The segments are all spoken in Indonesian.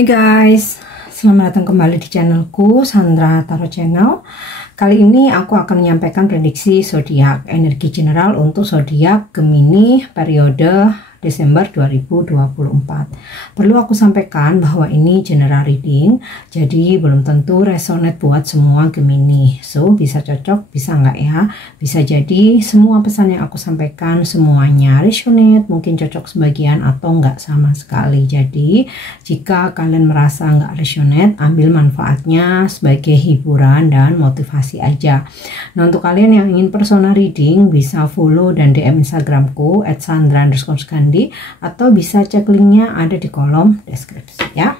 Hai guys, selamat datang kembali di channelku Sandra Tarot Channel. Kali ini aku akan menyampaikan prediksi zodiak energi general untuk zodiak Gemini periode Desember 2024. Perlu aku sampaikan bahwa ini general reading, jadi belum tentu resonate buat semua Gemini. So, bisa cocok, bisa enggak ya? Bisa jadi semua pesan yang aku sampaikan semuanya resonate, mungkin cocok sebagian atau enggak sama sekali. Jadi, jika kalian merasa enggak resonate, ambil manfaatnya sebagai hiburan dan motivasi aja. Nah, untuk kalian yang ingin personal reading, bisa follow dan DM Instagramku @sandra_skandi, atau bisa cek linknya ada di kolom deskripsi ya.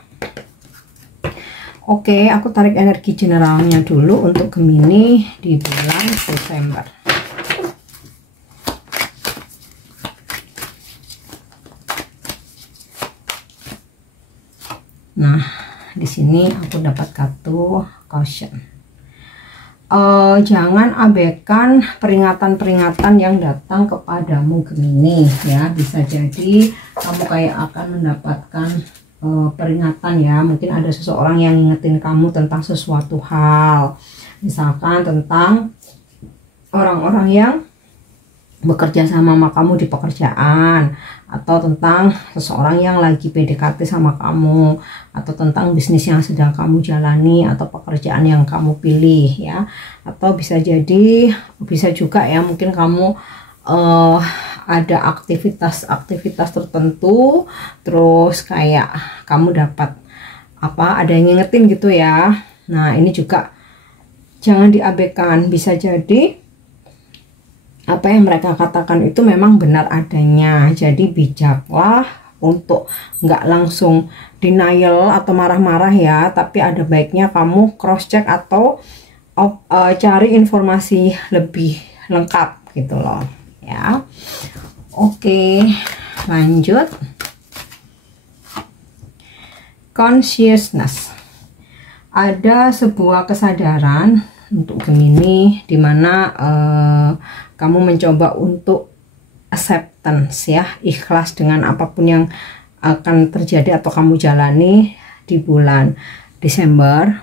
Oke, aku tarik energi generalnya dulu untuk Gemini di bulan Desember. Nah, di sini aku dapat kartu caution. Jangan abaikan peringatan-peringatan yang datang kepadamu Gemini ya. Bisa jadi kamu kayak akan mendapatkan peringatan ya. Mungkin ada seseorang yang ngingetin kamu tentang sesuatu hal, misalkan tentang orang-orang yang bekerja sama kamu di pekerjaan, atau tentang seseorang yang lagi PDKT sama kamu, atau tentang bisnis yang sedang kamu jalani, atau pekerjaan yang kamu pilih ya. Atau bisa jadi, bisa juga ya, mungkin kamu ada aktivitas tertentu, terus kayak kamu dapat apa, ada yang ngingetin gitu ya. Nah, ini juga jangan diabaikan. Bisa jadi apa yang mereka katakan itu memang benar adanya, jadi bijaklah untuk nggak langsung denial atau marah-marah ya, tapi ada baiknya kamu cross check atau cari informasi lebih lengkap gitu loh ya. Oke, lanjut. Consciousness, ada sebuah kesadaran untuk Gemini dimana kamu mencoba untuk acceptance ya, ikhlas dengan apapun yang akan terjadi atau kamu jalani di bulan Desember,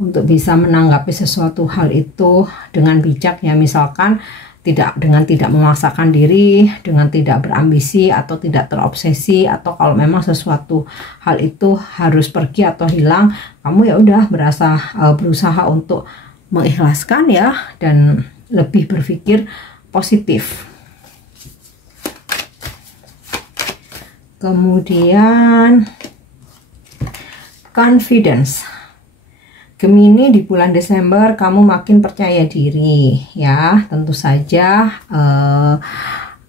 untuk bisa menanggapi sesuatu hal itu dengan bijak ya. Misalkan dengan tidak memaksakan diri, dengan tidak berambisi atau tidak terobsesi, atau kalau memang sesuatu hal itu harus pergi atau hilang, kamu ya udah berusaha untuk mengikhlaskan ya, dan lebih berpikir positif. Kemudian confidence, Gemini di bulan Desember kamu makin percaya diri ya. Tentu saja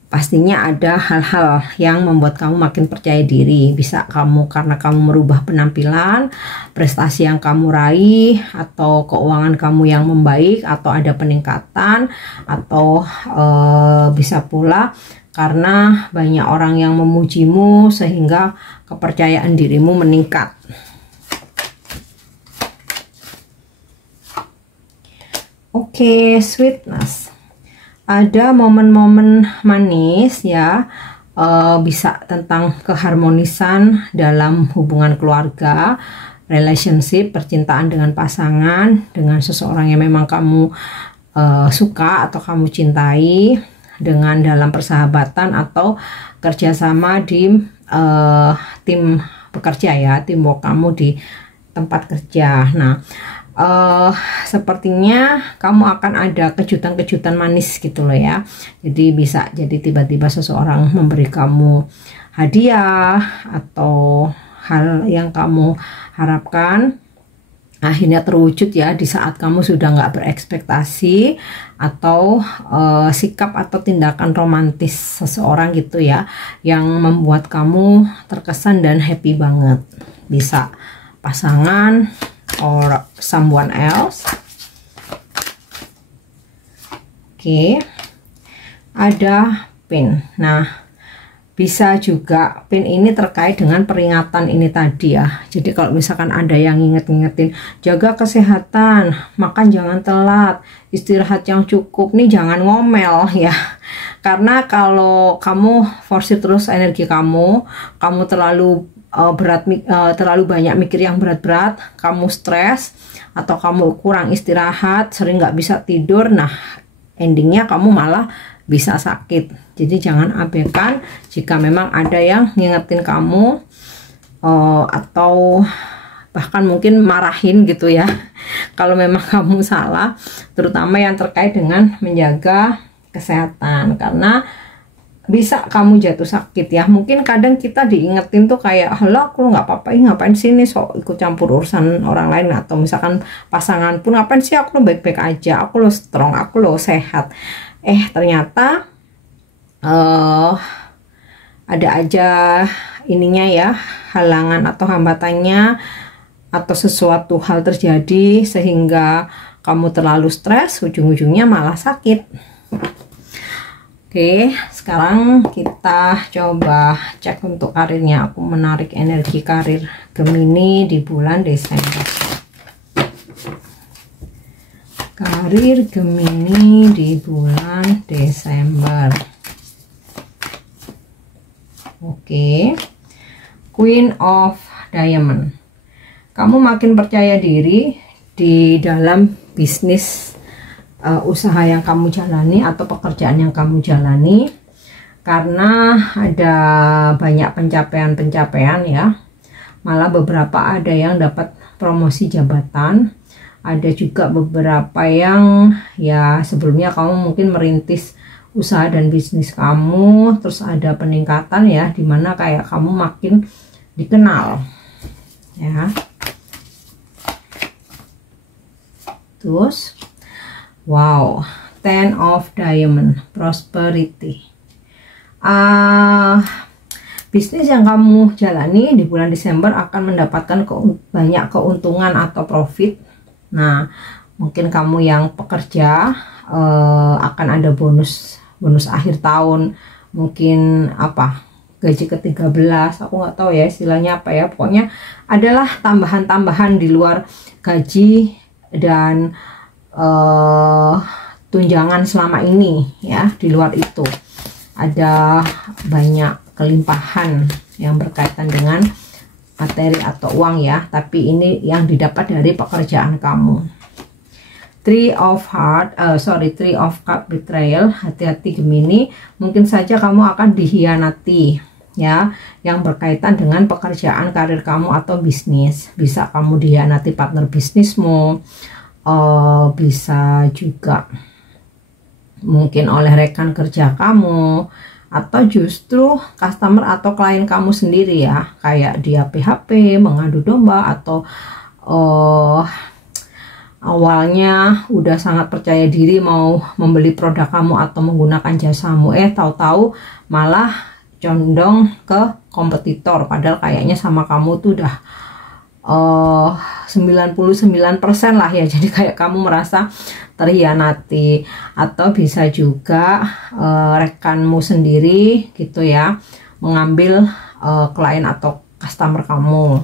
pastinya ada hal-hal yang membuat kamu makin percaya diri. Bisa karena kamu merubah penampilan, prestasi yang kamu raih, atau keuangan kamu yang membaik, atau ada peningkatan, atau bisa pula karena banyak orang yang memujimu sehingga kepercayaan dirimu meningkat. Oke, sweetness, ada momen-momen manis ya, bisa tentang keharmonisan dalam hubungan keluarga, relationship, percintaan dengan pasangan, dengan seseorang yang memang kamu suka atau kamu cintai, dengan dalam persahabatan atau kerjasama di tim bekerja ya, teamwork kamu di tempat kerja. Nah, sepertinya kamu akan ada kejutan-kejutan manis gitu loh ya. Jadi bisa jadi tiba-tiba seseorang memberi kamu hadiah, atau hal yang kamu harapkan akhirnya terwujud ya di saat kamu sudah nggak berekspektasi, atau sikap atau tindakan romantis seseorang gitu ya, yang membuat kamu terkesan dan happy banget. Bisa pasangan or someone else. Oke, ada pin. Nah, bisa juga pin ini terkait dengan peringatan ini tadi ya. Jadi kalau misalkan ada yang ngingetin jaga kesehatan, makan jangan telat, istirahat yang cukup, nih jangan ngomel ya. Karena kalau kamu forsir terus energi kamu terlalu terlalu banyak mikir yang berat-berat, kamu stres atau kamu kurang istirahat, sering nggak bisa tidur, nah endingnya kamu malah bisa sakit. Jadi jangan abaikan jika memang ada yang ngingetin kamu atau bahkan mungkin marahin gitu ya kalau memang kamu salah, terutama yang terkait dengan menjaga kesehatan, karena bisa kamu jatuh sakit ya. Mungkin kadang kita diingetin tuh kayak, halo aku nggak apa-apa, ngapain sih nih sok ikut campur urusan orang lain, atau misalkan pasangan pun, ngapain sih, aku lo baik-baik aja, aku lo strong, aku lo sehat. Ternyata ada aja ininya ya, halangan atau hambatannya, atau sesuatu hal terjadi sehingga kamu terlalu stres, ujung-ujungnya malah sakit. Oke, sekarang kita coba cek untuk karirnya. Aku menarik energi karir Gemini di bulan Desember. Karir Gemini di bulan Desember. Oke, Queen of Diamond. Kamu makin percaya diri di dalam bisnis usaha yang kamu jalani atau pekerjaan yang kamu jalani, karena ada banyak pencapaian ya. Malah beberapa ada yang dapat promosi jabatan, ada juga beberapa yang ya sebelumnya kamu mungkin merintis usaha dan bisnis kamu, terus ada peningkatan ya, dimana kayak kamu makin dikenal ya. Terus wow, Ten of Diamond, prosperity. Bisnis yang kamu jalani di bulan Desember akan mendapatkan banyak keuntungan atau profit. Nah, mungkin kamu yang pekerja akan ada bonus akhir tahun, mungkin apa, gaji ke-13, aku nggak tahu ya istilahnya apa ya, pokoknya adalah tambahan-tambahan di luar gaji dan tunjangan selama ini ya. Di luar itu ada banyak kelimpahan yang berkaitan dengan materi atau uang ya, tapi ini yang didapat dari pekerjaan kamu. Three of Cup betrayal. Hati-hati Gemini, mungkin saja kamu akan dihianati ya, yang berkaitan dengan pekerjaan, karir kamu atau bisnis. Bisa kamu dihianati partner bisnismu, bisa juga mungkin oleh rekan kerja kamu, atau justru customer atau klien kamu sendiri ya, kayak dia PHP, mengadu domba, atau awalnya udah sangat percaya diri mau membeli produk kamu atau menggunakan jasamu, tahu-tahu malah condong ke kompetitor, padahal kayaknya sama kamu tuh udah 99% lah ya. Jadi kayak kamu merasa terhianati. Atau bisa juga rekanmu sendiri gitu ya, mengambil klien atau customer kamu.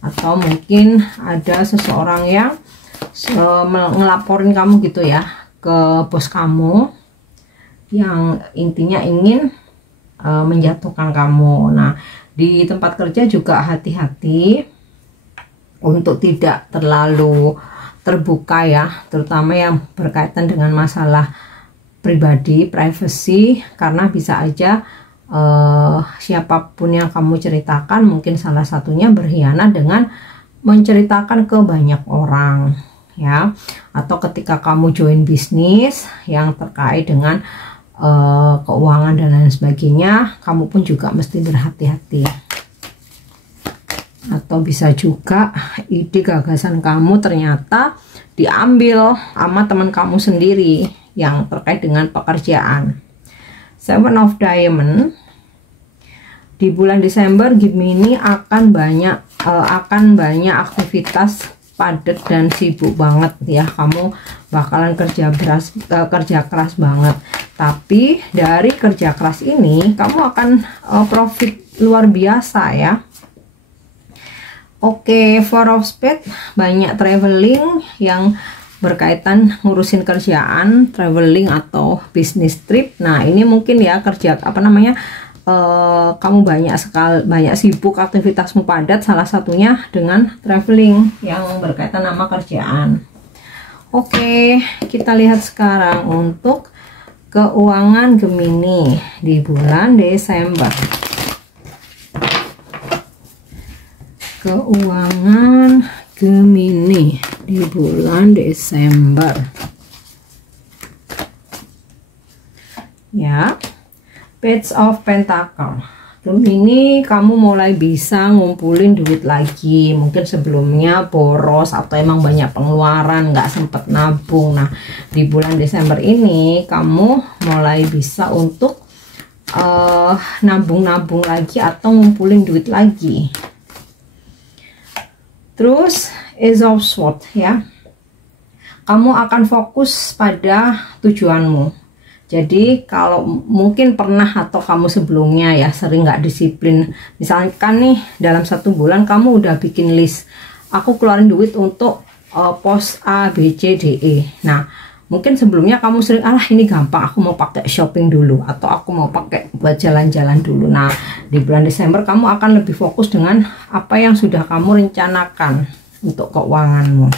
Atau mungkin ada seseorang yang ngelaporin kamu gitu ya ke bos kamu, yang intinya ingin menjatuhkan kamu. Nah, di tempat kerja juga hati-hati untuk tidak terlalu terbuka ya, terutama yang berkaitan dengan masalah pribadi, privacy, karena bisa aja siapapun yang kamu ceritakan, mungkin salah satunya berkhianat dengan menceritakan ke banyak orang ya. Atau ketika kamu join bisnis yang terkait dengan keuangan dan lain sebagainya, kamu pun juga mesti berhati-hati. Atau bisa juga ide gagasan kamu ternyata diambil sama teman kamu sendiri yang terkait dengan pekerjaan. Seven of Diamond. Di bulan Desember Gemini akan banyak aktivitas padat dan sibuk banget ya. Kamu bakalan kerja keras banget. Tapi dari kerja keras ini kamu akan profit luar biasa ya. Oke, Four of Spades, banyak traveling yang berkaitan ngurusin kerjaan, traveling atau bisnis trip. Nah, ini mungkin ya kerja kamu banyak sibuk, aktivitasmu padat, salah satunya dengan traveling yang berkaitan sama kerjaan. Oke, kita lihat sekarang untuk keuangan Gemini di bulan Desember. Keuangan Gemini di bulan Desember. Ya, Page of Pentacle. Gemini, kamu mulai bisa ngumpulin duit lagi. Mungkin sebelumnya boros atau emang banyak pengeluaran, nggak sempet nabung. Nah, di bulan Desember ini kamu mulai bisa untuk nabung-nabung lagi atau ngumpulin duit lagi. Terus Ace of Swords ya, kamu akan fokus pada tujuanmu. Jadi kalau mungkin pernah atau kamu sebelumnya ya sering nggak disiplin, misalkan nih dalam 1 bulan kamu udah bikin list, aku keluarin duit untuk pos A, B, C, D, E. Nah mungkin sebelumnya kamu sering, ini gampang, aku mau pakai shopping dulu, atau aku mau pakai buat jalan-jalan dulu. Nah di bulan Desember kamu akan lebih fokus dengan apa yang sudah kamu rencanakan untuk keuanganmu.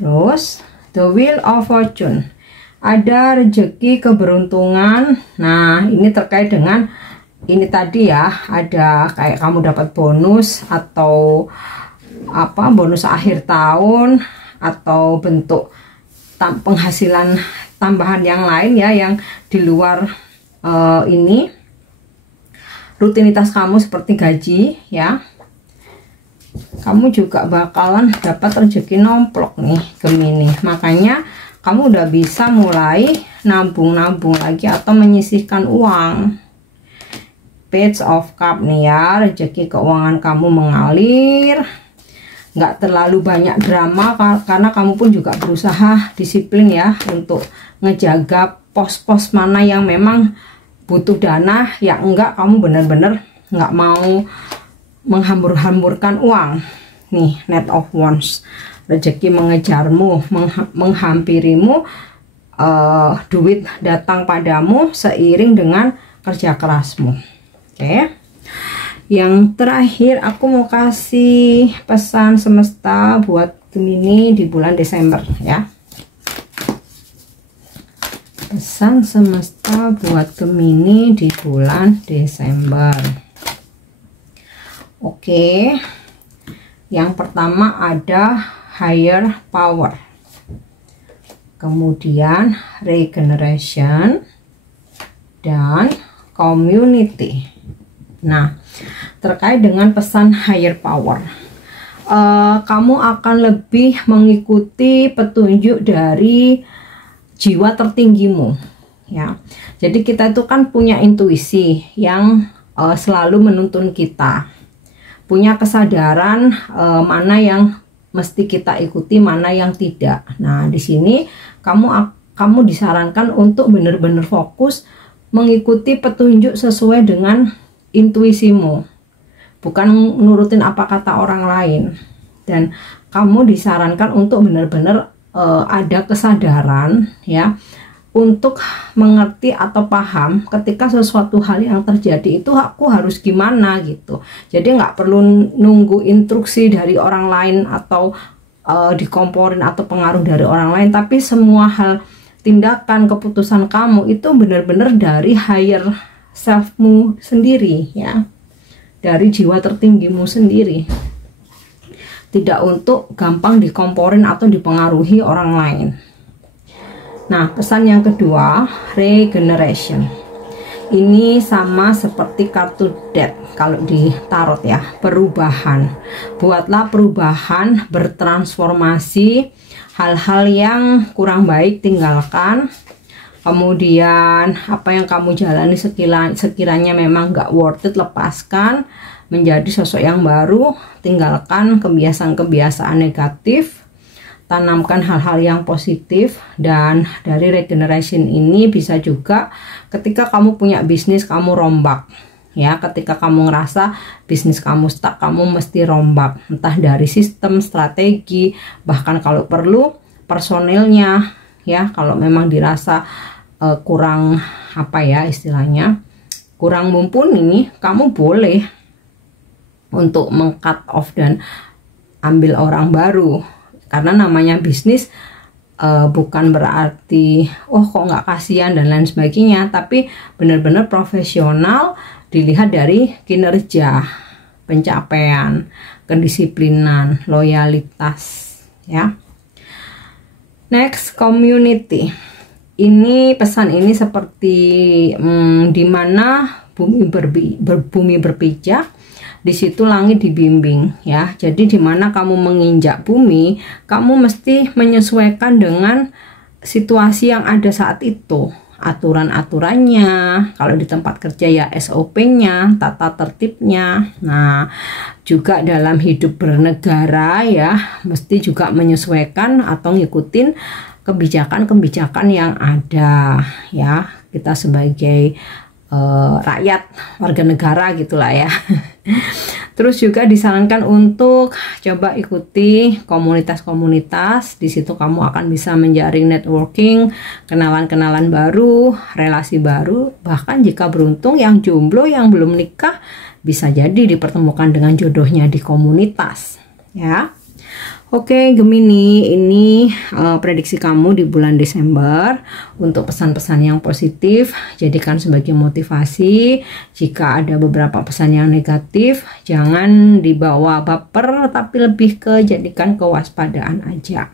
Terus The Wheel of Fortune, ada rezeki keberuntungan. Nah ini terkait dengan ini tadi ya, ada kayak kamu dapat bonus atau apa, bonus akhir tahun atau bentuk penghasilan tambahan yang lain ya, yang di luar ini rutinitas kamu seperti gaji ya. Kamu juga bakalan dapat rezeki nomplok nih Gemini. Makanya kamu udah bisa mulai nabung-nabung lagi atau menyisihkan uang. Page of Cup nih ya, rezeki keuangan kamu mengalir. Nggak terlalu banyak drama karena kamu pun juga berusaha disiplin ya untuk ngejaga pos-pos mana yang memang butuh dana, yang enggak kamu bener-bener nggak mau menghambur-hamburkan uang. Nih Knight of Wands, rezeki mengejarmu, menghampirimu, duit datang padamu seiring dengan kerja kerasmu. Oke. Yang terakhir aku mau kasih pesan semesta buat Gemini di bulan Desember ya. Pesan semesta buat Gemini di bulan Desember. Oke, yang pertama ada higher power, kemudian regeneration, dan community. Nah, terkait dengan pesan higher power, kamu akan lebih mengikuti petunjuk dari jiwa tertinggimu ya. Jadi kita itu kan punya intuisi yang selalu menuntun kita, punya kesadaran mana yang mesti kita ikuti, mana yang tidak. Nah di sini kamu disarankan untuk benar-benar fokus mengikuti petunjuk sesuai dengan intuisimu, bukan nurutin apa kata orang lain. Dan kamu disarankan untuk benar-benar ada kesadaran ya, untuk mengerti atau paham ketika sesuatu hal yang terjadi itu aku harus gimana gitu. Jadi nggak perlu nunggu instruksi dari orang lain atau dikomporin atau pengaruh dari orang lain, tapi semua hal, tindakan, keputusan kamu itu benar-benar dari higher selfmu sendiri ya, dari jiwa tertinggimu sendiri, tidak untuk gampang dikomporin atau dipengaruhi orang lain. Nah pesan yang kedua, regeneration. Ini sama seperti kartu Death kalau di tarot ya, perubahan. Buatlah perubahan, bertransformasi, hal-hal yang kurang baik tinggalkan. Kemudian apa yang kamu jalani sekiranya memang gak worth it, lepaskan, menjadi sosok yang baru, tinggalkan kebiasaan-kebiasaan negatif, tanamkan hal-hal yang positif. Dan dari regeneration ini bisa juga ketika kamu punya bisnis kamu rombak ya, ketika kamu ngerasa bisnis kamu stuck, kamu mesti rombak, entah dari sistem, strategi, bahkan kalau perlu personilnya ya. Kalau memang dirasa kurang apa ya istilahnya, kurang mumpuni, kamu boleh untuk meng-cut off dan ambil orang baru. Karena namanya bisnis bukan berarti oh kok nggak kasihan dan lain sebagainya, tapi benar-benar profesional, dilihat dari kinerja, pencapaian, kedisiplinan, loyalitas ya. Next, community. Ini pesan ini seperti dimana bumi berpijak, di situ langit dibimbing ya. Jadi dimana kamu menginjak bumi, kamu mesti menyesuaikan dengan situasi yang ada saat itu, aturan-aturannya, kalau di tempat kerja ya SOP-nya, tata tertibnya. Nah, juga dalam hidup bernegara ya, mesti juga menyesuaikan atau ngikutin kebijakan-kebijakan yang ada ya. Kita sebagai rakyat, warga negara gitulah ya. Terus juga disarankan untuk coba ikuti komunitas-komunitas. Di situ kamu akan bisa menjaring networking, kenalan-kenalan baru, relasi baru. Bahkan jika beruntung yang jomblo yang belum nikah bisa jadi dipertemukan dengan jodohnya di komunitas ya. Oke Gemini, ini prediksi kamu di bulan Desember. Untuk pesan-pesan yang positif, jadikan sebagai motivasi. Jika ada beberapa pesan yang negatif, jangan dibawa baper, tapi lebih ke jadikan kewaspadaan aja.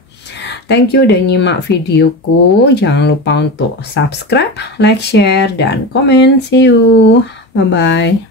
Thank you udah nyimak videoku. Jangan lupa untuk subscribe, like, share, dan komen. See you. Bye-bye.